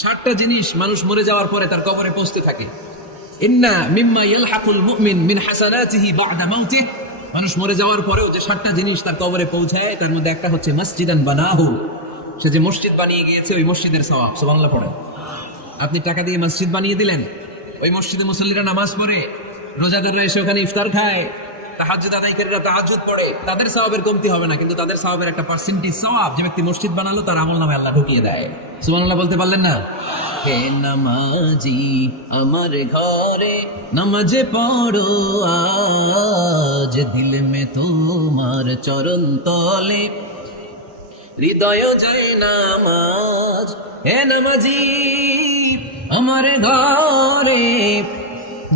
7টা জিনিস মানুষ মরে যাওয়ার পরে তার কবরে পৌঁছতে থাকে। ইন্না মিম্মা ইয়ালহাকুল মুমিন মিন হাসানাতিহি বা'দা মাউতিহি, মানুষ মরে যাওয়ার পরেও যে 7টা জিনিস তার কবরে পৌঁছায় তার মধ্যে একটা হচ্ছে মসজিদান বানাহু, সে যে মসজিদ বানিয়ে গিয়েছে ওই মসজিদের সওয়াব। সুবহানাল্লাহ পড়ে। আপনি টাকা দিয়ে মসজিদ বানিয়ে দিলেন, ওই মসজিদে মুসল্লিরা নামাজ পড়ে, রোজাদাররা এসে ওখানে ইফতার খায়, তাহাজ্জুদ আদায়কারীরা তাহাজ্জুদ পড়ে, তাদের সওয়াবের কমতি হবে না, কিন্তু তাদের সওয়াবের একটা পার্সেন্টেজ সওয়াব যে ব্যক্তি মসজিদ বানালো তার আমলনামায় আল্লাহ ঢুকিয়ে দেয়। সুবহানাল্লাহ বলতে পারলেন না? হে নামাজি আমার ঘরে নামাজ পড়ো আজ, দিল মে তোমার চরণ তলে হৃদয় যায় নামাজ। হে নামাজি আমার ঘরে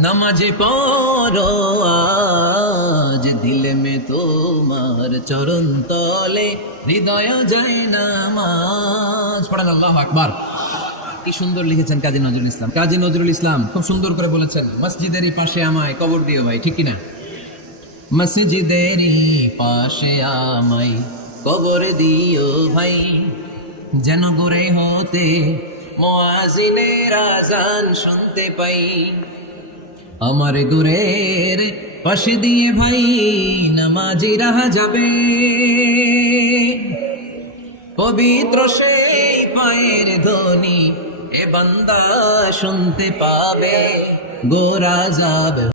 নামাজ পড়ো আজ, দিল মে তোমার চরণ তলে হৃদয় যায় নামাজ। পড়েন আল্লাহু আকবার। কি সুন্দর লিখেছেন কাজী নজরুল ইসলাম। কাজী নজরুল ইসলাম খুব সুন্দর করে বলেছেন, মসজিদেরই পাশে আমায় কবর দিও ভাই, ঠিক কিনা? মসজিদেরই পাশে আমায় কবর দিও ভাই, যেন গোরে হতে মুয়াজ্জিনের আযান শুনতে পাই। আমার গোরের পাশে দিয়ে ভাই নামাজিরা যাবে, পবিত্র সেই পায়ের ধ্বনি এ বান্দা শুনতে পাবে। গোরা যাবে